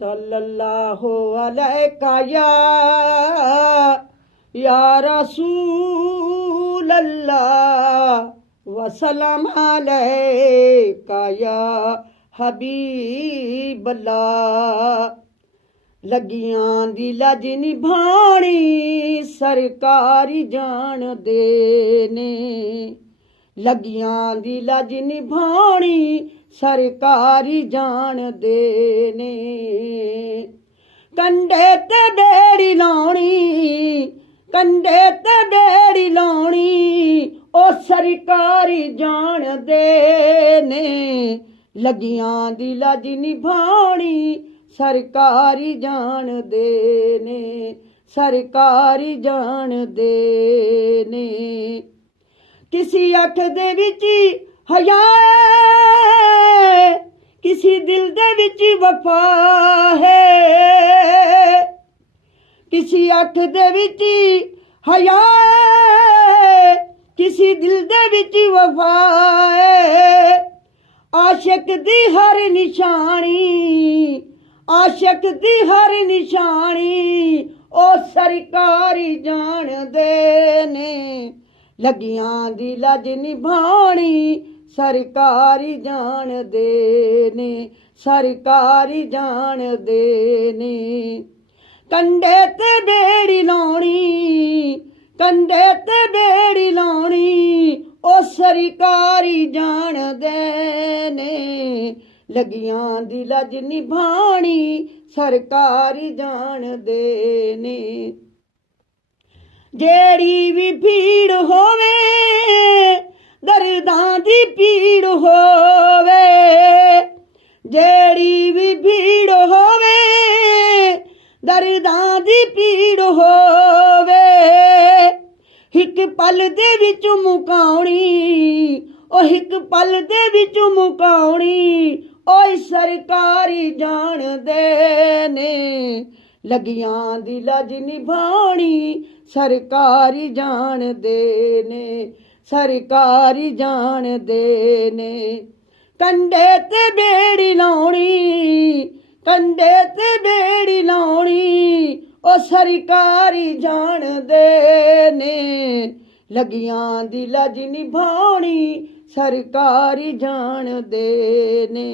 सल्लल्लाहु अलैका या रसूल अल्लाह वसल्लम अलैका या हबीब अल्लाह। लगियां दी लज निभाणी सरकारी जान देने, लगियां दी लज निभाणी सरकारी जान देने। कंडे ते बेड़ी लाउणी, कंडे ते बेड़ी लाउणी ओ सरकारी जान देने। लगियां दी लज निभाणी सरकारी जान देने, सरकारी जान देने। किसी अख दे विच हया है, किसी दिल दे विच वफा है। किसी अख दे विच हया है, किसी दिल दे विच वफा है। आशिक दी हर निशानी, आशिक दी हर निशानी ओ सरकारी जान देने। लगियां दी लज निभाणी सरकारी जान देने, सरकारी जान देने। कंडे ते बेड़ी लाउणी, कंडे ते बेड़ी लाउणी ओ सरकारी जान देने। लगियां दी लज निभाणी सरकारी जान देने। जेड़ी भी भीड़ होवे दर्दां दी पीड़ होवे, जेड़ी भी भीड़ होवे दर्दां दी पीड़ होवे। हिक पल दे विच मुकाउणी, ओ हिक पल दे विच मुकाउणी ओए सरकारी जान देने। लगियां दी लज निभाणी सरकारी जान देने, सरकारी जान देने। कंडे ते बेड़ी लाउणी, कंडे ते बेड़ी लाउणी ओ सरकारी जान देने। लगियां दी लज निभाणी सरकारी जान देने।